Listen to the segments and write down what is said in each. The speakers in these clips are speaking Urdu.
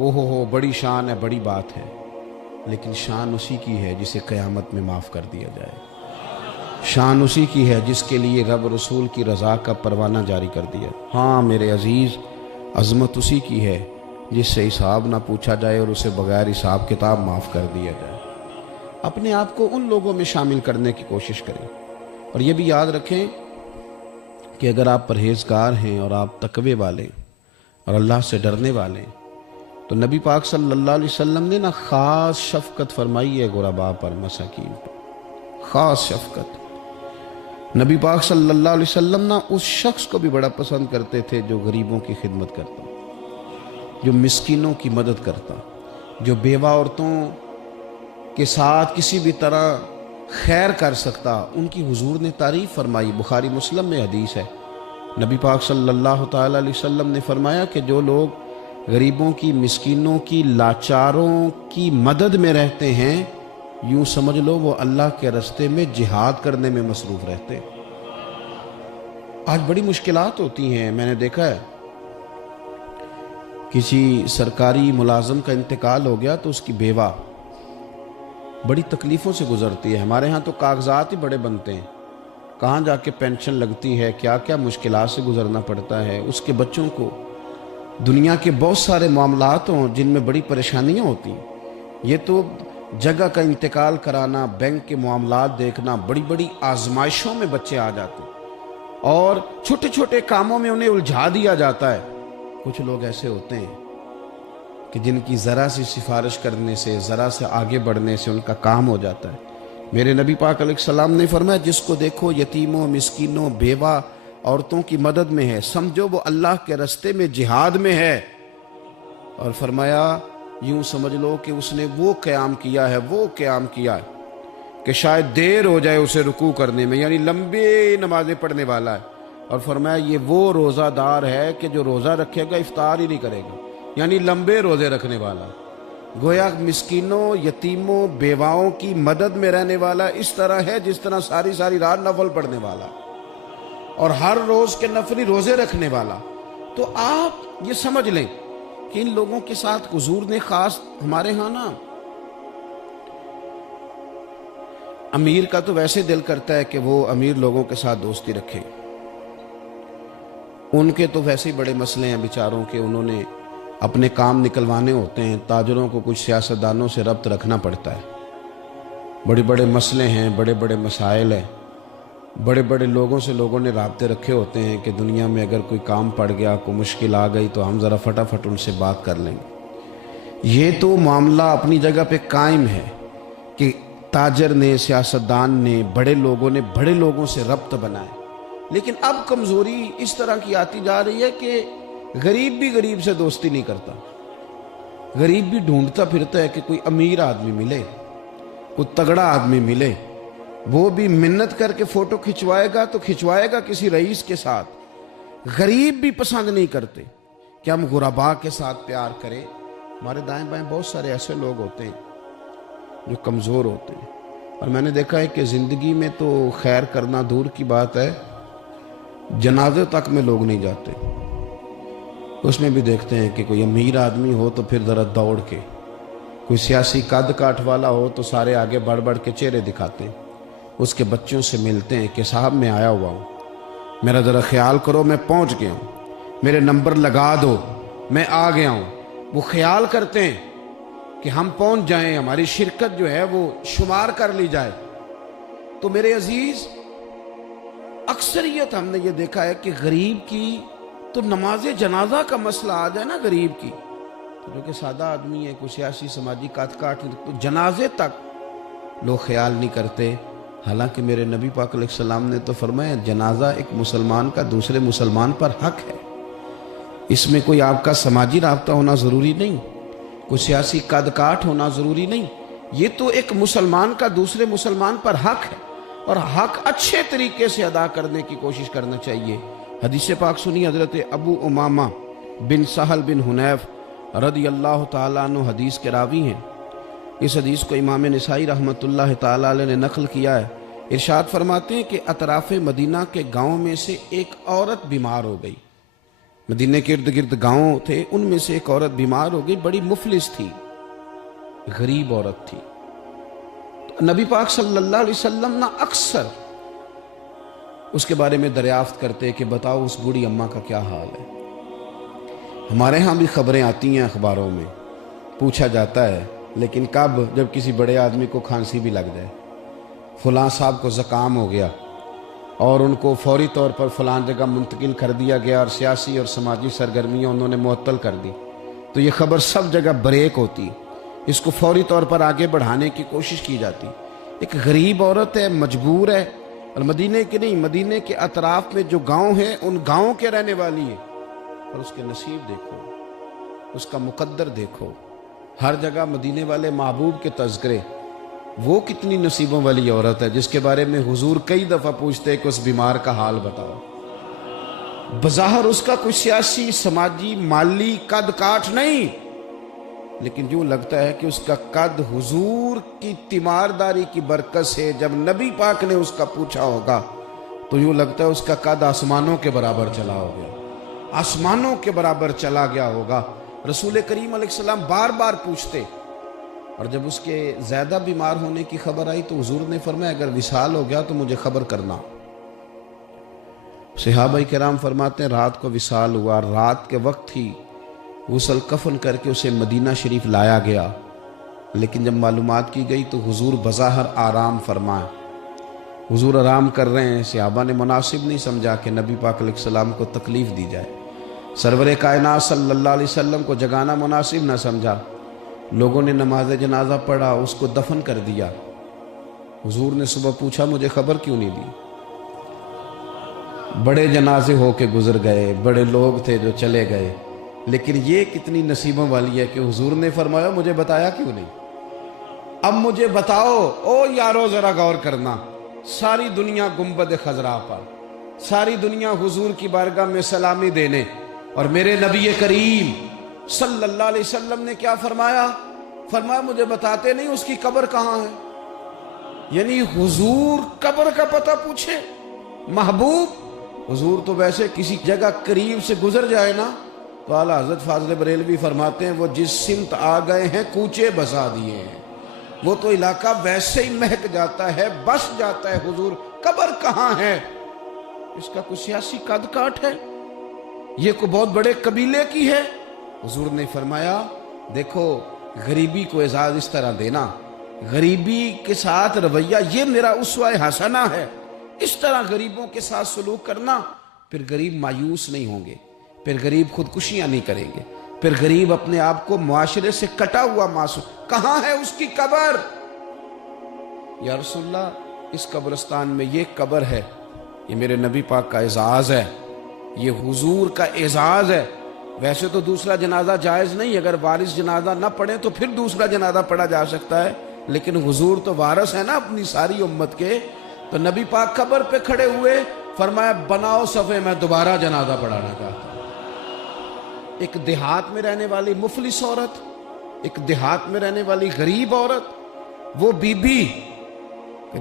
ہو بڑی شان ہے، بڑی بات ہے، لیکن شان اسی کی ہے جسے قیامت میں معاف کر دیا جائے، شان اسی کی ہے جس کے لیے رب رسول کی رضا کا پروانہ جاری کر دیا۔ ہاں میرے عزیز، عظمت اسی کی ہے جس سے حساب نہ پوچھا جائے اور اسے بغیر حساب کتاب معاف کر دیا جائے۔ اپنے آپ کو ان لوگوں میں شامل کرنے کی کوشش کریں، اور یہ بھی یاد رکھیں کہ اگر آپ پرہیزگار ہیں اور آپ تقوی والے اور اللہ سے ڈرنے والے، تو نبی پاک صلی اللہ علیہ وسلم نے نا خاص شفقت فرمائی ہے غرباء پر، مساکین پر، خاص شفقت۔ نبی پاک صلی اللہ علیہ وسلم نا اس شخص کو بھی بڑا پسند کرتے تھے جو غریبوں کی خدمت کرتا، جو مسکینوں کی مدد کرتا، جو بیوہ عورتوں کے ساتھ کسی بھی طرح خیر کر سکتا، ان کی حضور نے تعریف فرمائی۔ بخاری مسلم میں حدیث ہے، نبی پاک صلی اللہ تعالی علیہ وسلم نے فرمایا کہ جو لوگ غریبوں کی، مسکینوں کی، لاچاروں کی مدد میں رہتے ہیں، یوں سمجھ لو وہ اللہ کے راستے میں جہاد کرنے میں مصروف رہتے ہیں۔ آج بڑی مشکلات ہوتی ہیں، میں نے دیکھا ہے کسی سرکاری ملازم کا انتقال ہو گیا تو اس کی بیوہ بڑی تکلیفوں سے گزرتی ہے۔ ہمارے ہاں تو کاغذات ہی بڑے بنتے ہیں، کہاں جا کے پینشن لگتی ہے، کیا کیا مشکلات سے گزرنا پڑتا ہے، اس کے بچوں کو دنیا کے بہت سارے معاملات ہوں جن میں بڑی پریشانیاں ہوتی ہیں۔ یہ تو جگہ کا انتقال کرانا، بینک کے معاملات دیکھنا، بڑی بڑی آزمائشوں میں بچے آ جاتے ہیں اور چھوٹے چھوٹے کاموں میں انہیں الجھا دیا جاتا ہے۔ کچھ لوگ ایسے ہوتے ہیں کہ جن کی ذرا سی سفارش کرنے سے، ذرا سے آگے بڑھنے سے ان کا کام ہو جاتا ہے۔ میرے نبی پاک علیہ السلام نے فرمایا جس کو دیکھو یتیموں، مسکینوں، بیوہ عورتوں کی مدد میں ہے، سمجھو وہ اللہ کے راستے میں جہاد میں ہے، اور فرمایا یوں سمجھ لو کہ اس نے وہ قیام کیا ہے کہ شاید دیر ہو جائے اسے رکوع کرنے میں، یعنی لمبی نمازیں پڑھنے والا ہے، اور فرمایا یہ وہ روزہ دار ہے کہ جو روزہ رکھے گا افطار ہی نہیں کرے گا، یعنی لمبے روزے رکھنے والا۔ گویا مسکینوں، یتیموں، بیواؤں کی مدد میں رہنے والا اس طرح ہے جس طرح ساری ساری رات نفل پڑھنے والا اور ہر روز کے نفلی روزے رکھنے والا۔ تو آپ یہ سمجھ لیں کہ ان لوگوں کے ساتھ حضور نے خاص، ہمارے ہاں نا امیر کا تو ویسے دل کرتا ہے کہ وہ امیر لوگوں کے ساتھ دوستی رکھے، ان کے تو ویسے ہی بڑے مسئلے ہیں بیچاروں کے، انہوں نے اپنے کام نکلوانے ہوتے ہیں، تاجروں کو کچھ سیاستدانوں سے ربط رکھنا پڑتا ہے، بڑے بڑے مسئلے ہیں، بڑے بڑے مسائل ہیں، بڑے بڑے لوگوں سے لوگوں نے رابطے رکھے ہوتے ہیں کہ دنیا میں اگر کوئی کام پڑ گیا، کوئی مشکل آ گئی تو ہم ذرا فٹافٹ ان سے بات کر لیں گے۔ یہ تو معاملہ اپنی جگہ پہ قائم ہے کہ تاجر نے، سیاستدان نے، بڑے لوگوں نے بڑے لوگوں سے ربط بنائے، لیکن اب کمزوری اس طرح کی آتی جا رہی ہے کہ غریب بھی غریب سے دوستی نہیں کرتا، غریب بھی ڈھونڈتا پھرتا ہے کہ کوئی امیر آدمی ملے، کوئی تگڑا آدمی ملے، وہ بھی منت کر کے فوٹو کھچوائے گا تو کھچوائے گا کسی رئیس کے ساتھ۔ غریب بھی پسند نہیں کرتے کہ ہم غرباء کے ساتھ پیار کریں۔ ہمارے دائیں بائیں بہت سارے ایسے لوگ ہوتے ہیں جو کمزور ہوتے ہیں، اور میں نے دیکھا ہے کہ زندگی میں تو خیر کرنا دور کی بات ہے، جنازے تک میں لوگ نہیں جاتے۔ اس میں بھی دیکھتے ہیں کہ کوئی امیر آدمی ہو تو پھر ذرا دوڑ کے، کوئی سیاسی قد کاٹ والا ہو تو سارے آگے بڑھ بڑھ کے چہرے دکھاتے ہیں، اس کے بچوں سے ملتے ہیں کہ صاحب میں آیا ہوا ہوں، میرا ذرا خیال کرو، میں پہنچ گیا ہوں، میرے نمبر لگا دو، میں آ گیا ہوں۔ وہ خیال کرتے ہیں کہ ہم پہنچ جائیں، ہماری شرکت جو ہے وہ شمار کر لی جائے۔ تو میرے عزیز، اکثریت ہم نے یہ دیکھا ہے کہ غریب کی تو نماز جنازہ کا مسئلہ آ جائے نا غریب کی، تو جو کہ سادہ آدمی ہے، کوئی سیاسی سماجی کاٹ تو جنازے تک لوگ خیال نہیں کرتے۔ حالانکہ میرے نبی پاک علیہ السلام نے تو فرمایا جنازہ ایک مسلمان کا دوسرے مسلمان پر حق ہے، اس میں کوئی آپ کا سماجی رابطہ ہونا ضروری نہیں، کوئی سیاسی قد کاٹ ہونا ضروری نہیں، یہ تو ایک مسلمان کا دوسرے مسلمان پر حق ہے، اور حق اچھے طریقے سے ادا کرنے کی کوشش کرنا چاہیے۔ حدیث پاک سنی، حضرت ابو امامہ بن سہل بن حنیف رضی اللہ تعالیٰ عنہ حدیث کے راوی ہیں۔ اس حدیث کو امام نسائی رحمۃ اللہ تعالیٰ علیہ نے نقل کیا ہے۔ ارشاد فرماتے ہیں کہ اطراف مدینہ کے گاؤں میں سے ایک عورت بیمار ہو گئی، مدینے کے ارد گرد گاؤں تھے، ان میں سے ایک عورت بیمار ہو گئی، بڑی مفلس تھی، غریب عورت تھی۔ نبی پاک صلی اللہ علیہ وسلم نہ اکثر اس کے بارے میں دریافت کرتے کہ بتاؤ اس بوڑھی اماں کا کیا حال ہے۔ ہمارے ہاں بھی خبریں آتی ہیں اخباروں میں، پوچھا جاتا ہے، لیکن کب؟ جب کسی بڑے آدمی کو کھانسی بھی لگ جائے، فلاں صاحب کو زکام ہو گیا اور ان کو فوری طور پر فلان جگہ منتقل کر دیا گیا اور سیاسی اور سماجی سرگرمیاں انہوں نے معطل کر دی، تو یہ خبر سب جگہ بریک ہوتی، اس کو فوری طور پر آگے بڑھانے کی کوشش کی جاتی۔ ایک غریب عورت ہے، مجبور ہے، اور مدینے کے نہیں، مدینے کے اطراف میں جو گاؤں ہیں ان گاؤں کے رہنے والی ہے، اور اس کے نصیب دیکھو، اس کا مقدر دیکھو، ہر جگہ مدینے والے محبوب کے تذکرے۔ وہ کتنی نصیبوں والی عورت ہے جس کے بارے میں حضور کئی دفعہ پوچھتے کہ اس بیمار کا حال بتاؤ۔ بظاہر اس کا کوئی سیاسی، سماجی، مالی قد کاٹ نہیں، لیکن یوں لگتا ہے کہ اس کا قد حضور کی تیمارداری کی برکت سے، جب نبی پاک نے اس کا پوچھا ہوگا تو یوں لگتا ہے اس کا قد آسمانوں کے برابر چلا ہو گیا، آسمانوں کے برابر چلا گیا ہوگا۔ رسول کریم علیہ السلام بار بار پوچھتے، اور جب اس کے زیادہ بیمار ہونے کی خبر آئی تو حضور نے فرمایا اگر وصال ہو گیا تو مجھے خبر کرنا۔ صحابہ کرام فرماتے ہیں رات کو وصال ہوا، رات کے وقت ہی غسل کفن کر کے اسے مدینہ شریف لایا گیا، لیکن جب معلومات کی گئی تو حضور بظاہر آرام فرمائے، حضور آرام کر رہے ہیں۔ صحابہ نے مناسب نہیں سمجھا کہ نبی پاک علیہ السلام کو تکلیف دی جائے، سرور کائنات صلی اللہ علیہ وسلم کو جگانا مناسب نہ سمجھا، لوگوں نے نماز جنازہ پڑھا، اس کو دفن کر دیا۔ حضور نے صبح پوچھا مجھے خبر کیوں نہیں دی؟ بڑے جنازے ہو کے گزر گئے، بڑے لوگ تھے جو چلے گئے، لیکن یہ کتنی نصیبوں والی ہے کہ حضور نے فرمایا مجھے بتایا کیوں نہیں؟ اب مجھے بتاؤ۔ او یارو ذرا غور کرنا، ساری دنیا گنبد خضرا پر، ساری دنیا حضور کی بارگاہ میں سلامی دینے، اور میرے نبی کریم صلی اللہ علیہ وسلم نے کیا فرمایا؟ فرمایا مجھے بتاتے نہیں اس کی قبر کہاں ہے؟ یعنی حضور قبر کا پتہ پوچھے محبوب؟ حضور تو ویسے کسی جگہ قریب سے گزر جائے نا تو اعلیٰ حضرت فاضل بریلوی فرماتے ہیں وہ جس سمت آ گئے ہیں کوچے بسا دیے ہیں، وہ تو علاقہ ویسے ہی مہک جاتا ہے، بس جاتا ہے۔ حضور قبر کہاں ہے؟ اس کا کوئی سیاسی قد کاٹ ہے؟ یہ کوئی بہت بڑے قبیلے کی ہے؟ حضور نے فرمایا دیکھو غریبی کو اعزاز اس طرح دینا، غریبی کے ساتھ رویہ یہ میرا اسوہ حسنہ ہے، اس طرح غریبوں کے ساتھ سلوک کرنا، پھر غریب مایوس نہیں ہوں گے، پھر غریب خودکشیاں نہیں کریں گے، پھر غریب اپنے آپ کو معاشرے سے کٹا ہوا محسوس۔ کہاں ہے اس کی قبر؟ یا رسول اللہ اس قبرستان میں یہ قبر ہے، یہ میرے نبی پاک کا اعزاز ہے، یہ حضور کا اعزاز ہے۔ ویسے تو دوسرا جنازہ جائز نہیں، اگر وارث جنازہ نہ پڑھے تو پھر دوسرا جنازہ پڑھا جا سکتا ہے، لیکن حضور تو وارث ہے نا اپنی ساری امت کے۔ تو نبی پاک قبر پہ کھڑے ہوئے، فرمایا بناؤ صفے، میں دوبارہ جنازہ پڑھانا چاہتا ہوں۔ ایک دیہات میں رہنے والی مفلس عورت، ایک دیہات میں رہنے والی غریب عورت، وہ بی بی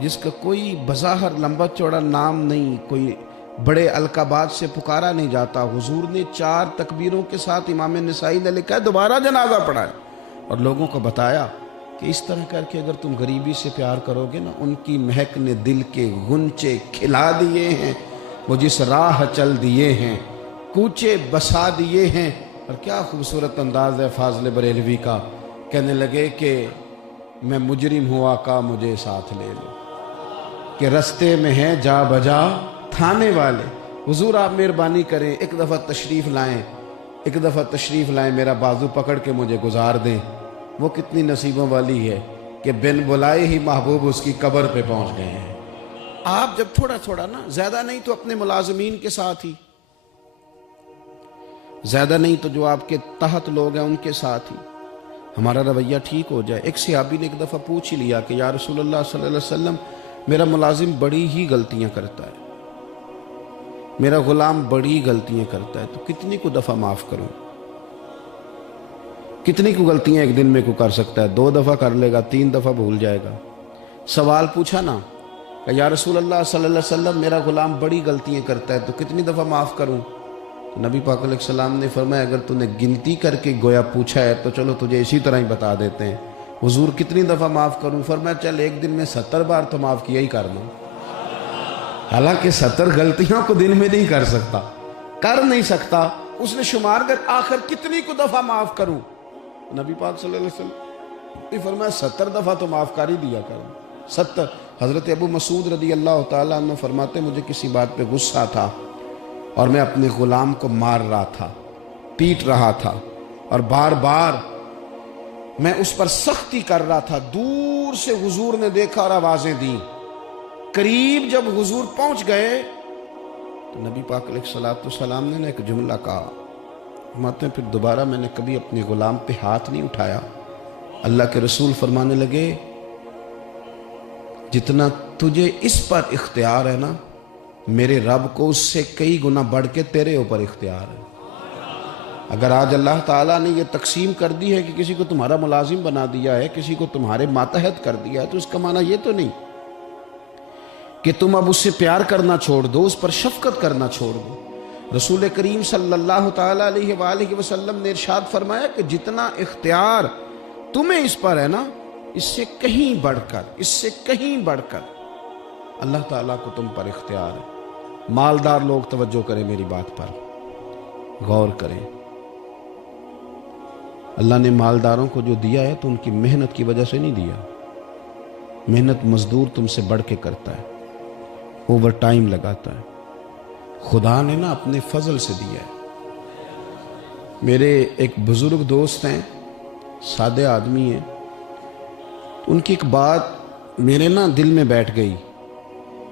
جس کا کوئی بظاہر لمبا چوڑا نام نہیں، کوئی بڑے القابات سے پکارا نہیں جاتا، حضور نے 4 تکبیروں کے ساتھ امام نسائی نے لکھا ہے دوبارہ جنازہ پڑھائے، اور لوگوں کو بتایا کہ اس طرح کر کے اگر تم غریبی سے پیار کرو گے نا، ان کی مہک نے دل کے غنچے کھلا دیے ہیں، وہ جس راہ چل دیے ہیں، کوچے بسا دیے ہیں۔ اور کیا خوبصورت انداز ہے فاضل بریلوی کا، کہنے لگے کہ میں مجرم ہوں آقا مجھے ساتھ لے لو، کہ رستے میں ہیں جا بجا تھانے والے۔ حضور آپ مہربانی کریں، ایک دفعہ تشریف لائیں، ایک دفعہ تشریف لائیں، میرا بازو پکڑ کے مجھے گزار دیں۔ وہ کتنی نصیبوں والی ہے کہ بن بلائے ہی محبوب اس کی قبر پہ پہنچ گئے ہیں۔ آپ جب تھوڑا تھوڑا نا، زیادہ نہیں تو اپنے ملازمین کے ساتھ ہی، زیادہ نہیں تو جو آپ کے تحت لوگ ہیں ان کے ساتھ ہی ہمارا رویہ ٹھیک ہو جائے۔ ایک صحابی نے ایک دفعہ پوچھ ہی لیا کہ یا رسول اللہ صلی اللہ علیہ وسلم میرا ملازم بڑی ہی غلطیاں کرتا ہے، میرا غلام بڑی غلطیاں کرتا ہے، تو کتنی کو دفعہ معاف کروں؟ کتنی کو غلطیاں ایک دن میں کو کر سکتا ہے؟ 2 دفعہ کر لے گا، 3 دفعہ بھول جائے گا۔ سوال پوچھا نا کہ یا رسول اللہ صلی اللہ علیہ وسلم میرا غلام بڑی غلطیاں کرتا ہے تو کتنی دفعہ معاف کروں؟ تو نبی پاک علیہ السلام نے فرمایا اگر تو نے گنتی کر کے گویا پوچھا ہے تو چلو تجھے اسی طرح ہی بتا دیتے ہیں، حضور کتنی دفعہ معاف کروں؟ فرمایا چل ایک دن میں 70 بار تو معاف کیا ہی کر دوں۔ حالانکہ 70 غلطیوں کو دن میں نہیں کر نہیں سکتا، اس نے شمار کر آخر کتنی کو دفعہ معاف کروں؟ نبی پاک صلی اللہ علیہ وسلم نے فرمایا 70 دفعہ تو معاف کر ہی دیا کروں۔ 70۔ حضرت ابو مسعود رضی اللہ تعالیٰ عنہ فرماتے مجھے کسی بات پہ غصہ تھا اور میں اپنے غلام کو مار رہا تھا، پیٹ رہا تھا، اور بار بار میں اس پر سختی کر رہا تھا۔ دور سے حضور نے دیکھا اور آوازیں دیں۔ قریب جب حضور پہنچ گئے تو نبی پاک علیہ السلام نے ایک جملہ کہا، فرماتے ہیں پھر دوبارہ میں نے کبھی اپنے غلام پہ ہاتھ نہیں اٹھایا۔ اللہ کے رسول فرمانے لگے جتنا تجھے اس پر اختیار ہے نا، میرے رب کو اس سے کئی گنا بڑھ کے تیرے اوپر اختیار ہے۔ اگر آج اللہ تعالیٰ نے یہ تقسیم کر دی ہے کہ کسی کو تمہارا ملازم بنا دیا ہے، کسی کو تمہارے ماتحت کر دیا ہے، تو اس کا معنی یہ تو نہیں کہ تم اب اس سے پیار کرنا چھوڑ دو، اس پر شفقت کرنا چھوڑ دو۔ رسول کریم صلی اللہ تعالیٰ علیہ وآلہ وسلم نے ارشاد فرمایا کہ جتنا اختیار تمہیں اس پر ہے نا، اس سے کہیں بڑھ کر اللہ تعالیٰ کو تم پر اختیار ہے۔ مالدار لوگ توجہ کریں، میری بات پر غور کریں۔ اللہ نے مالداروں کو جو دیا ہے تو ان کی محنت کی وجہ سے نہیں دیا۔ محنت مزدور تم سے بڑھ کے کرتا ہے، اوور ٹائم لگاتا ہے۔ خدا نے نا اپنے فضل سے دیا ہے۔ میرے ایک بزرگ دوست ہیں، سادے آدمی ہیں، ان کی ایک بات میرے نا دل میں بیٹھ گئی۔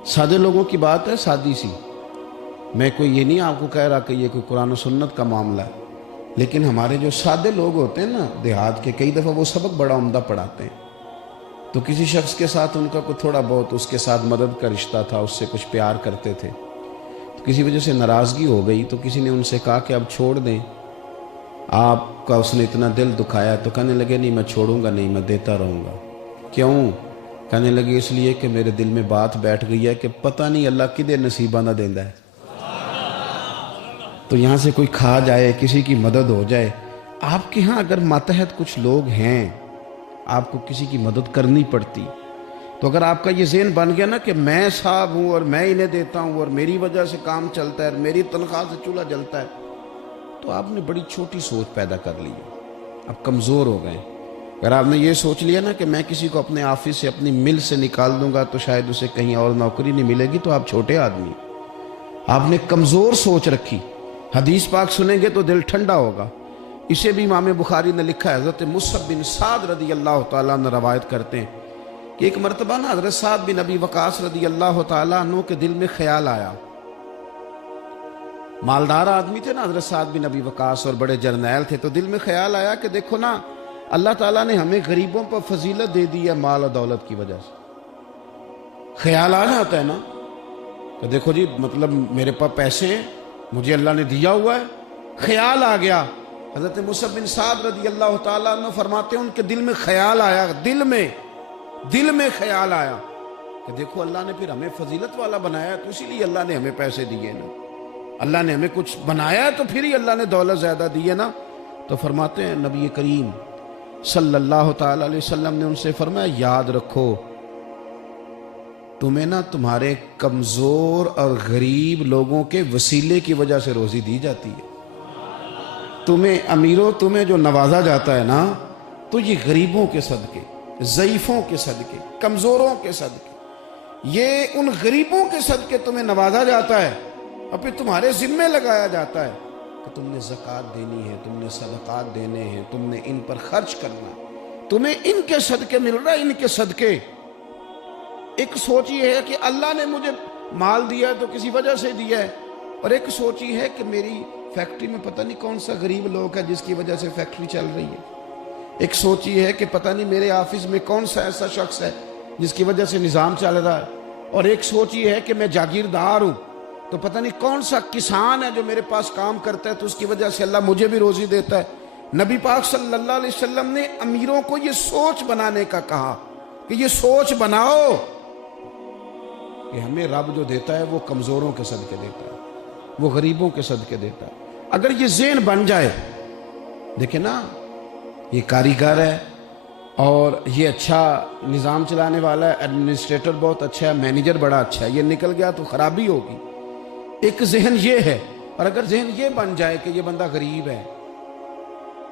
سادے لوگوں کی بات ہے، سادی سی، میں کوئی یہ نہیں آپ کو کہہ رہا کہ یہ کوئی قرآن و سنت کا معاملہ ہے، لیکن ہمارے جو سادے لوگ ہوتے ہیں نا دیہات کے، کئی دفعہ وہ سبق بڑا عمدہ پڑھاتے ہیں۔ تو کسی شخص کے ساتھ ان کا کوئی تھوڑا بہت اس کے ساتھ مدد کا رشتہ تھا، اس سے کچھ پیار کرتے تھے، تو کسی وجہ سے ناراضگی ہو گئی تو کسی نے ان سے کہا کہ اب چھوڑ دیں، آپ کا اس نے اتنا دل دکھایا۔ تو کہنے لگے نہیں میں چھوڑوں گا نہیں، میں دیتا رہوں گا۔ کیوں؟ کہنے لگے اس لیے کہ میرے دل میں بات بیٹھ گئی ہے کہ پتہ نہیں اللہ کدے نصیبہ نہ دیندا ہے، تو یہاں سے کوئی کھا جائے، کسی کی مدد ہو جائے۔ آپ کے ہاں اگر ماتحت کچھ لوگ ہیں، آپ کو کسی کی مدد کرنی پڑتی، تو اگر آپ کا یہ ذہن بن گیا نا کہ میں صاحب ہوں اور میں انہیں دیتا ہوں اور میری وجہ سے کام چلتا ہے اور میری تنخواہ سے چولہا جلتا ہے، تو آپ نے بڑی چھوٹی سوچ پیدا کر لی ہے، آپ کمزور ہو گئے۔ اگر آپ نے یہ سوچ لیا نا کہ میں کسی کو اپنے آفس سے، اپنی مل سے نکال دوں گا تو شاید اسے کہیں اور نوکری نہیں ملے گی، تو آپ چھوٹے آدمی، آپ نے کمزور سوچ رکھی۔ حدیث پاک سنیں گے تو دل ٹھنڈا ہوگا۔ اسے بھی امام بخاری نے لکھا ہے، حضرت مصعب بن سعد رضی اللہ تعالیٰ عنہ روایت کرتے ہیں کہ ایک مرتبہ نا حضرت سعد بن ابی وقاص رضی اللہ تعالیٰ عنہ کے دل میں خیال آیا۔ مالدار آدمی تھے نا حضرت سعد بن ابی وقاص، اور بڑے جرنیل تھے، تو دل میں خیال آیا کہ دیکھو نا اللہ تعالیٰ نے ہمیں غریبوں پر فضیلت دے دی ہے مال و دولت کی وجہ سے۔ خیال آ جاتا ہے نا کہ دیکھو جی مطلب میرے پاس پیسے ہیں، مجھے اللہ نے دیا ہوا ہے۔ خیال آ گیا۔ حضرت مصعب بن سعد رضی اللہ تعالیٰ عنہ فرماتے ہیں ان کے دل میں خیال آیا، دل میں خیال آیا کہ دیکھو اللہ نے پھر ہمیں فضیلت والا بنایا ہے، تو اسی لیے اللہ نے ہمیں پیسے دیے نا، اللہ نے ہمیں کچھ بنایا ہے تو پھر ہی اللہ نے دولت زیادہ دی ہے نا۔ تو فرماتے ہیں نبی کریم صلی اللہ تعالیٰ علیہ وسلم نے ان سے فرمایا یاد رکھو تمہیں نا تمہارے کمزور اور غریب لوگوں کے وسیلے کی وجہ سے روزی دی جاتی ہے۔ تمہیں امیروں، تمہیں جو نوازا جاتا ہے نا، تو یہ غریبوں کے صدقے، ضعیفوں کے صدقے، کمزوروں کے صدقے، یہ ان غریبوں کے صدقے تمہیں نوازا جاتا ہے، اور پھر تمہارے ذمے لگایا جاتا ہے کہ تم نے زکوٰۃ دینی ہے، تم نے صدقات دینے ہیں، تم نے ان پر خرچ کرنا، تمہیں ان کے صدقے مل رہا ہے، ان کے صدقے۔ ایک سوچ یہ ہے کہ اللہ نے مجھے مال دیا ہے تو کسی وجہ سے دیا ہے، اور ایک سوچ یہ ہے کہ میری فیکٹری میں پتہ نہیں کون سا غریب لوگ ہے جس کی وجہ سے فیکٹری چل رہی ہے۔ ایک سوچ یہ ہے کہ پتہ نہیں میرے آفس میں کون سا ایسا شخص ہے جس کی وجہ سے نظام چل رہا ہے، اور ایک سوچ یہ ہے کہ میں جاگیردار ہوں تو پتہ نہیں کون سا کسان ہے جو میرے پاس کام کرتا ہے تو اس کی وجہ سے اللہ مجھے بھی روزی دیتا ہے۔ نبی پاک صلی اللہ علیہ وسلم نے امیروں کو یہ سوچ بنانے کا کہا کہ یہ سوچ بناؤ کہ ہمیں رب جو دیتا ہے وہ کمزوروں کے صدقے دیتا ہے، وہ غریبوں کے صدقے دیتا ہے۔ اگر یہ ذہن بن جائے، دیکھیں نا، یہ کاریگر ہے اور یہ اچھا نظام چلانے والا ہے، ایڈمنسٹریٹر بہت اچھا ہے، مینیجر بڑا اچھا ہے، یہ نکل گیا تو خرابی ہوگی۔ ایک ذہن یہ ہے، اور اگر ذہن یہ بن جائے کہ یہ بندہ غریب ہے،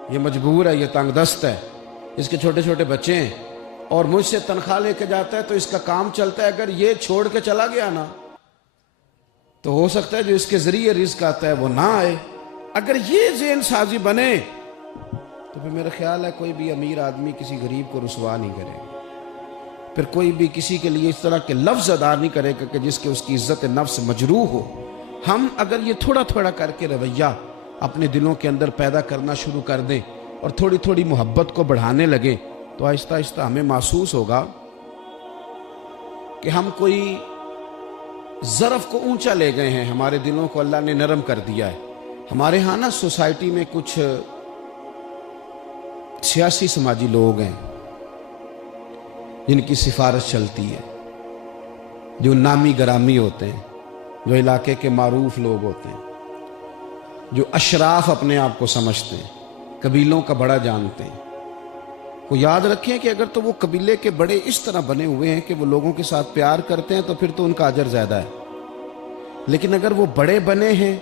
یہ مجبور ہے، یہ تنگ دست ہے، اس کے چھوٹے چھوٹے بچے ہیں اور مجھ سے تنخواہ لے کے جاتا ہے تو اس کا کام چلتا ہے، اگر یہ چھوڑ کے چلا گیا نا تو ہو سکتا ہے جو اس کے ذریعے رزق آتا ہے وہ نہ آئے۔ اگر یہ ذہن سازی بنے تو پھر میرا خیال ہے کوئی بھی امیر آدمی کسی غریب کو رسوا نہیں کرے گا، پھر کوئی بھی کسی کے لیے اس طرح کے لفظ ادا نہیں کرے گا کہ جس کے اس کی عزت نفس مجروح ہو۔ ہم اگر یہ تھوڑا تھوڑا کر کے رویہ اپنے دلوں کے اندر پیدا کرنا شروع کر دیں اور تھوڑی تھوڑی محبت کو بڑھانے لگے تو آہستہ آہستہ ہمیں محسوس ہوگا کہ ہم کوئی ظرف کو اونچا لے گئے ہیں، ہمارے دلوں کو اللہ نے نرم کر دیا ہے۔ ہمارے ہاں نا سوسائٹی میں کچھ سیاسی سماجی لوگ ہیں جن کی سفارش چلتی ہے، جو نامی گرامی ہوتے ہیں، جو علاقے کے معروف لوگ ہوتے ہیں، جو اشراف اپنے آپ کو سمجھتے ہیں، قبیلوں کا بڑا جانتے ہیں۔ وہ یاد رکھیں کہ اگر تو وہ قبیلے کے بڑے اس طرح بنے ہوئے ہیں کہ وہ لوگوں کے ساتھ پیار کرتے ہیں تو پھر تو ان کا اجر زیادہ ہے، لیکن اگر وہ بڑے بنے ہیں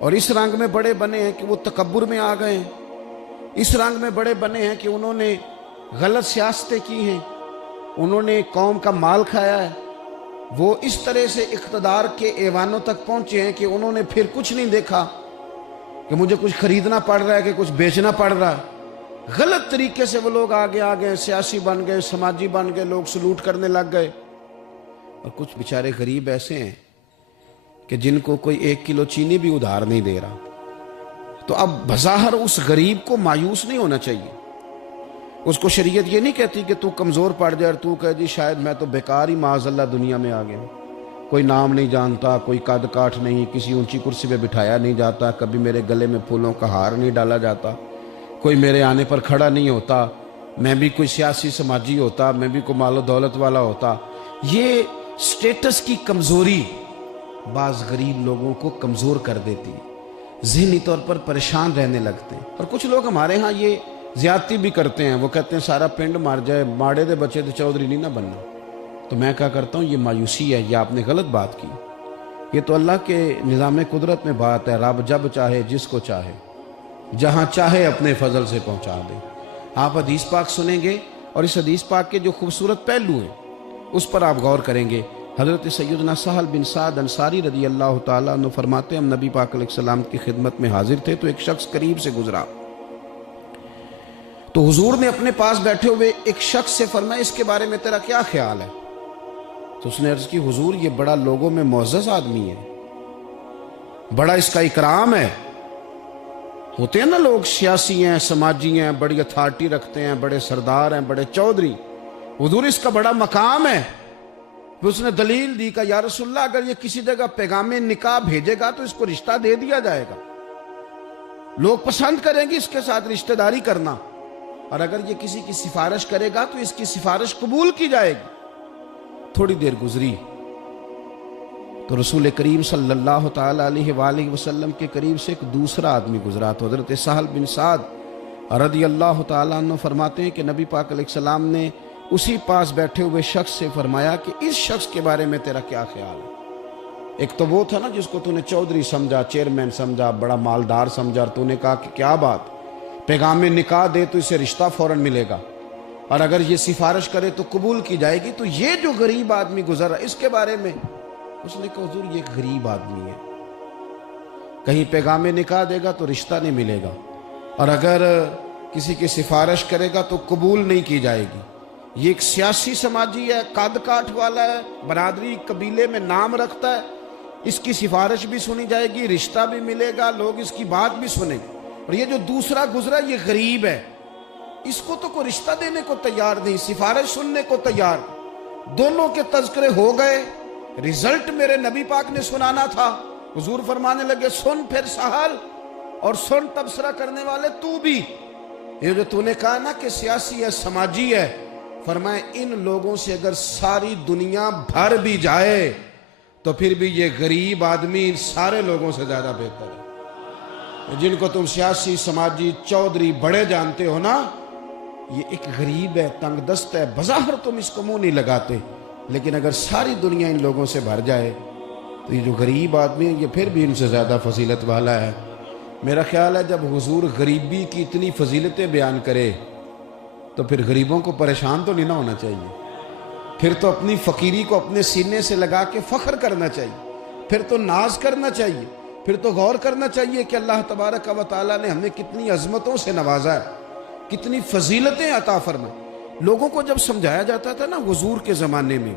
اور اس رنگ میں بڑے بنے ہیں کہ وہ تکبر میں آ گئے ہیں، اس رنگ میں بڑے بنے ہیں کہ انہوں نے غلط سیاستیں کی ہیں، انہوں نے قوم کا مال کھایا ہے، وہ اس طرح سے اقتدار کے ایوانوں تک پہنچے ہیں کہ انہوں نے پھر کچھ نہیں دیکھا کہ مجھے کچھ خریدنا پڑ رہا ہے کہ کچھ بیچنا پڑ رہا ہے۔ غلط طریقے سے وہ لوگ آگے آگے سیاسی بن گئے، سماجی بن گئے، لوگ سلوٹ کرنے لگ گئے۔ اور کچھ بیچارے غریب ایسے ہیں کہ جن کو کوئی 1 کلو چینی بھی ادھار نہیں دے رہا۔ تو اب بظاہر اس غریب کو مایوس نہیں ہونا چاہیے، اس کو شریعت یہ نہیں کہتی کہ تو کمزور پڑ جائے اور تو کہے جی شاید میں تو بیکار ہی معاذ اللہ دنیا میں آ گیا، کوئی نام نہیں جانتا، کوئی قد کاٹھ نہیں، کسی اونچی کرسی پہ بٹھایا نہیں جاتا، کبھی میرے گلے میں پھولوں کا ہار نہیں ڈالا جاتا، کوئی میرے آنے پر کھڑا نہیں ہوتا، میں بھی کوئی سیاسی سماجی ہوتا، میں بھی کوئی مال و دولت والا ہوتا۔ یہ سٹیٹس کی کمزوری بعض غریب لوگوں کو کمزور کر دیتی، ذہنی طور پر پریشان رہنے لگتے ہیں۔ اور کچھ لوگ ہمارے ہاں یہ زیادتی بھی کرتے ہیں، وہ کہتے ہیں سارا پنڈ مار جائے، ماڑے دے بچے تو چودھری نہیں نہ بننا۔ تو میں کیا کرتا ہوں، یہ مایوسی ہے، یہ آپ نے غلط بات کی۔ یہ تو اللہ کے نظام قدرت میں بات ہے، رب جب چاہے جس کو چاہے جہاں چاہے اپنے فضل سے پہنچا دے۔ آپ حدیث پاک سنیں گے اور اس حدیث پاک کے جو خوبصورت پہلو ہیں اس پر آپ غور کریں گے۔ حضرت سیدنا سہل بن سعد انصاری رضی اللہ تعالیٰ عنہ فرماتے ہیں ہم نبی پاک علیہ السلام کی خدمت میں حاضر تھے تو ایک شخص قریب سے گزرا، تو حضور نے اپنے پاس بیٹھے ہوئے ایک شخص سے فرمایا اس کے بارے میں تیرا کیا خیال ہے؟ تو اس نے عرض کی حضور یہ بڑا لوگوں میں معزز آدمی ہے، بڑا اس کا اکرام ہے۔ ہوتے ہیں نا لوگ سیاسی ہیں، سماجی ہیں، بڑی اتھارٹی رکھتے ہیں، بڑے سردار ہیں، بڑے چودھری، حضور اس کا بڑا مقام ہے۔ پھر اس نے دلیل دی کہ یا رسول اللہ اگر یہ کسی جگہ پیغام نکاح بھیجے گا تو اس کو رشتہ دے دیا جائے گا، لوگ پسند کریں گے اس کے ساتھ رشتہ داری کرنا، اور اگر یہ کسی کی سفارش کرے گا تو اس کی سفارش قبول کی جائے گی۔ تھوڑی دیر گزری تو رسول کریم صلی اللہ تعالیٰ علیہ وآلہ وسلم کے قریب سے ایک دوسرا آدمی گزرا، تو حضرت سہل بن سعد رضی اللہ تعالیٰ عنہ فرماتے ہیں کہ نبی پاک علیہ السلام نے اسی پاس بیٹھے ہوئے شخص سے فرمایا کہ اس شخص کے بارے میں تیرا کیا خیال ہے؟ ایک تو وہ تھا نا جس کو تو نے چودھری سمجھا، چیئرمین سمجھا، بڑا مالدار سمجھا، اور تو نے کہا کہ کیا بات، پیغام نکاح دے تو اسے رشتہ فوراً ملے گا، اور اگر یہ سفارش کرے تو قبول کی جائے گی۔ تو یہ جو غریب آدمی گزر رہا ہے اس کے بارے میں اس نے کہا حضور یہ ایک غریب آدمی ہے، کہیں پیغام نکاح دے گا تو رشتہ نہیں ملے گا، اور اگر کسی کی سفارش کرے گا تو قبول نہیں کی جائے گی۔ یہ ایک سیاسی سماجی ہے، قد کاٹھ والا ہے، برادری قبیلے میں نام رکھتا ہے، اس کی سفارش بھی سنی جائے گی، رشتہ بھی ملے گا، لوگ اس کی بات بھی سنیں گے۔ اور یہ جو دوسرا گزرا یہ غریب ہے، اس کو تو کوئی رشتہ دینے کو تیار نہیں، سفارش سننے کو تیار۔ دونوں کے تذکرے ہو گئے، رزلٹ میرے نبی پاک نے سنانا تھا۔ حضور فرمانے لگے سن پھر سہل، اور سن تبصرہ کرنے والے تو بھی، یہ جو تو نے کہا نا کہ سیاسی ہے، سماجی ہے، فرمائے ان لوگوں سے اگر ساری دنیا بھر بھی جائے تو پھر بھی یہ غریب آدمی ان سارے لوگوں سے زیادہ بہتر ہے۔ جن کو تم سیاسی سماجی چودھری بڑے جانتے ہو نا، یہ ایک غریب ہے، تنگ دست ہے، بظاہر تم اس کو منہ نہیں لگاتے، لیکن اگر ساری دنیا ان لوگوں سے بھر جائے تو یہ جو غریب آدمی ہے یہ پھر بھی ان سے زیادہ فضیلت والا ہے۔ میرا خیال ہے جب حضور غریبی کی اتنی فضیلتیں بیان کرے تو پھر غریبوں کو پریشان تو نہیں نہ ہونا چاہیے، پھر تو اپنی فقیری کو اپنے سینے سے لگا کے فخر کرنا چاہیے، پھر تو ناز کرنا چاہیے، پھر تو غور کرنا چاہیے کہ اللہ تبارک و تعالیٰ نے ہمیں کتنی عظمتوں سے نوازا ہے، کتنی فضیلتیں عطا فرمائے۔ لوگوں کو جب سمجھایا جاتا تھا نا حضور کے زمانے میں،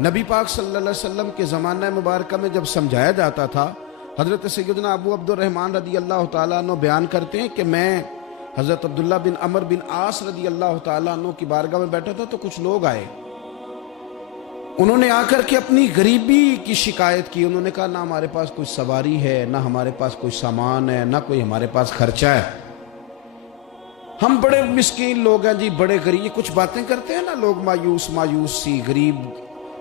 نبی پاک صلی اللہ علیہ وسلم کے زمانہ مبارکہ میں جب سمجھایا جاتا تھا، حضرت سیدنا ابو عبد الرحمن رضی اللہ تعالیٰ عنہ بیان کرتے ہیں کہ میں حضرت عبداللہ بن عمر بن عاص رضی اللہ تعالیٰ عنہ کی بارگاہ میں بیٹھا تھا تو کچھ لوگ آئے، انہوں نے آ کر کے اپنی غریبی کی شکایت کی۔ انہوں نے کہا نہ ہمارے پاس کوئی سواری ہے، نہ ہمارے پاس کوئی سامان ہے، نہ کوئی ہمارے پاس خرچہ ہے، ہم بڑے مسکین لوگ ہیں جی، بڑے غریب۔ کچھ باتیں کرتے ہیں نا لوگ، مایوس سی، غریب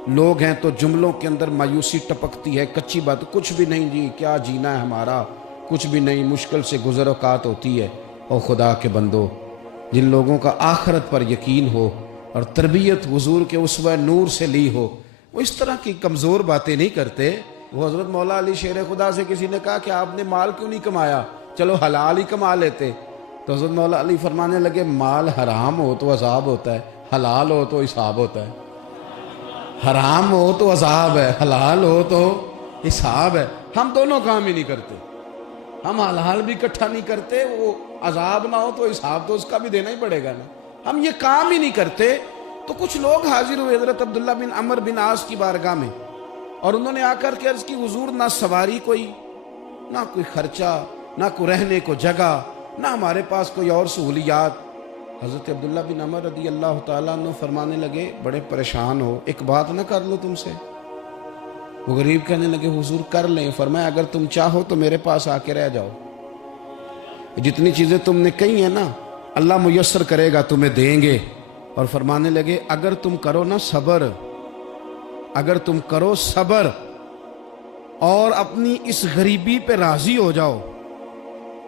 لوگ ہیں تو جملوں کے اندر مایوسی ٹپکتی ہے، کچی بات، کچھ بھی نہیں جی، کیا جینا ہے ہمارا، کچھ بھی نہیں، مشکل سے گزر اوقات ہوتی ہے۔ اور خدا کے بندو، جن لوگوں کا آخرت پر یقین ہو اور تربیت حضور کے اسوہ نور سے لی ہو، وہ اس طرح کی کمزور باتیں نہیں کرتے۔ وہ حضرت مولا علی شیر خدا سے کسی نے کہا کہ آپ نے مال کیوں نہیں کمایا، چلو حلال ہی کما لیتے، تو حضرت مولا علی فرمانے لگے مال حرام ہو تو عذاب ہوتا ہے، حلال ہو تو حساب ہوتا ہے۔ حرام ہو تو عذاب ہے، حلال ہو تو حساب ہے۔ ہم دونوں کام ہی نہیں کرتے، ہم حلال بھی اکٹھا نہیں کرتے، وہ عذاب نہ ہو تو حساب تو اس کا بھی دینا ہی پڑے گا نا، ہم یہ کام ہی نہیں کرتے۔ تو کچھ لوگ حاضر ہوئے حضرت عبداللہ بن عمر بن عاص کی بارگاہ میں، اور انہوں نے آ کر کے عرض کی حضور نہ سواری کوئی، نہ کوئی خرچہ، نہ کوئی رہنے کو جگہ، نہ ہمارے پاس کوئی اور سہولیات۔ حضرت عبداللہ بن عمر رضی اللہ تعالیٰ عنہ فرمانے لگے بڑے پریشان ہو، ایک بات نہ کر لو تم سے؟ وہ غریب کہنے لگے حضور کر لیں۔ فرمایا اگر تم چاہو تو میرے پاس آ کے رہ جاؤ، جتنی چیزیں تم نے کہی ہیں نا اللہ میسر کرے گا، تمہیں دیں گے۔ اور فرمانے لگے اگر تم کرو نا صبر، اگر تم کرو صبر اور اپنی اس غریبی پہ راضی ہو جاؤ،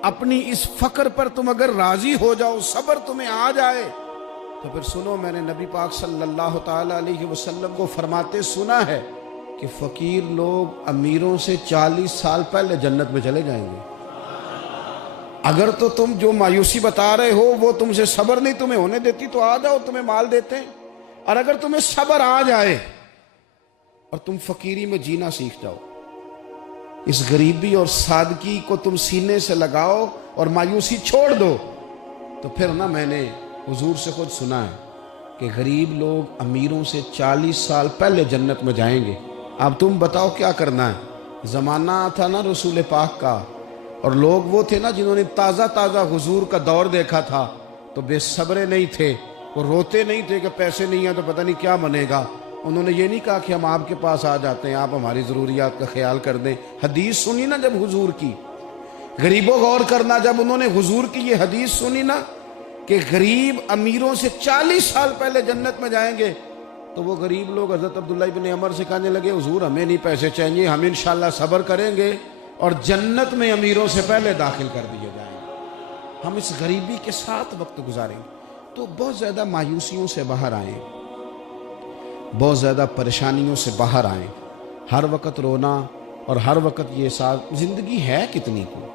اپنی اس فقر پر تم اگر راضی ہو جاؤ، صبر تمہیں آ جائے، تو پھر سنو میں نے نبی پاک صلی اللہ تعالی علیہ وسلم کو فرماتے سنا ہے کہ فقیر لوگ امیروں سے 40 سال پہلے جنت میں چلے جائیں گے۔ اگر تو تم جو مایوسی بتا رہے ہو وہ تم سے صبر نہیں تمہیں ہونے دیتی تو آ جاؤ، تمہیں مال دیتے ہیں۔ اور اگر تمہیں صبر آ جائے اور تم فقیری میں جینا سیکھ جاؤ، اس غریبی اور سادگی کو تم سینے سے لگاؤ اور مایوسی چھوڑ دو، تو پھر نا میں نے حضور سے خود سنا ہے کہ غریب لوگ امیروں سے 40 سال پہلے جنت میں جائیں گے۔ اب تم بتاؤ کیا کرنا ہے؟ زمانہ تھا نا رسول پاک کا، اور لوگ وہ تھے نا جنہوں نے تازہ تازہ حضور کا دور دیکھا تھا، تو بے صبرے نہیں تھے، وہ روتے نہیں تھے کہ پیسے نہیں ہیں تو پتہ نہیں کیا بنے گا۔ انہوں نے یہ نہیں کہا کہ ہم آپ کے پاس آ جاتے ہیں، آپ ہماری ضروریات کا خیال کر دیں۔ حدیث سنی نا جب حضور کی، غریبوں غور کرنا، جب انہوں نے حضور کی یہ حدیث سنی نا کہ غریب امیروں سے 40 سال پہلے جنت میں جائیں گے، تو وہ غریب لوگ حضرت عبداللہ بن عمر سے کہنے لگے حضور ہمیں نہیں پیسے چاہیے، ہم انشاءاللہ صبر کریں گے اور جنت میں امیروں سے پہلے داخل کر دیے جائیں گے، ہم اس غریبی کے ساتھ وقت گزاریں گے۔ تو بہت زیادہ مایوسیوں سے باہر آئیں، بہت زیادہ پریشانیوں سے باہر آئیں، ہر وقت رونا اور ہر وقت یہ ساتھ، زندگی ہے کتنی کو،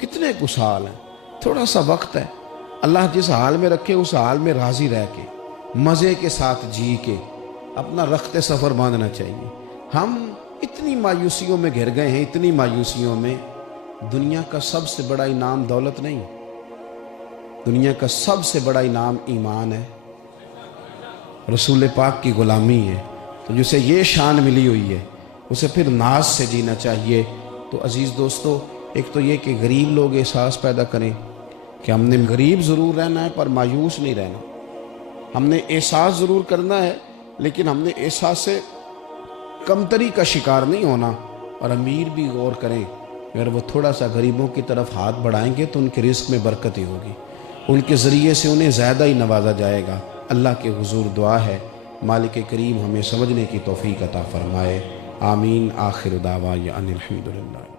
کتنے کو سال ہیں، تھوڑا سا وقت ہے، اللہ جس حال میں رکھے اس حال میں راضی رہ کے مزے کے ساتھ جی کے اپنا رخت سفر باندھنا چاہیے۔ ہم اتنی مایوسیوں میں گھر گئے ہیں، اتنی مایوسیوں میں۔ دنیا کا سب سے بڑا انعام دولت نہیں، دنیا کا سب سے بڑا انعام ایمان ہے، رسول پاک کی غلامی ہے۔ تو جسے یہ شان ملی ہوئی ہے اسے پھر ناز سے جینا چاہیے۔ تو عزیز دوستو، ایک تو یہ کہ غریب لوگ احساس پیدا کریں کہ ہم نے غریب ضرور رہنا ہے پر مایوس نہیں رہنا، ہم نے احساس ضرور کرنا ہے لیکن ہم نے احساس سے کمتری کا شکار نہیں ہونا۔ اور امیر بھی غور کریں، اگر وہ تھوڑا سا غریبوں کی طرف ہاتھ بڑھائیں گے تو ان کے رزق میں برکت ہی ہوگی، ان کے ذریعے سے انہیں زیادہ ہی نوازا جائے گا۔ اللہ کے حضور دعا ہے مالک کریم ہمیں سمجھنے کی توفیق عطا فرمائے، آمین۔ آخر دعوانا ان الحمدللہ۔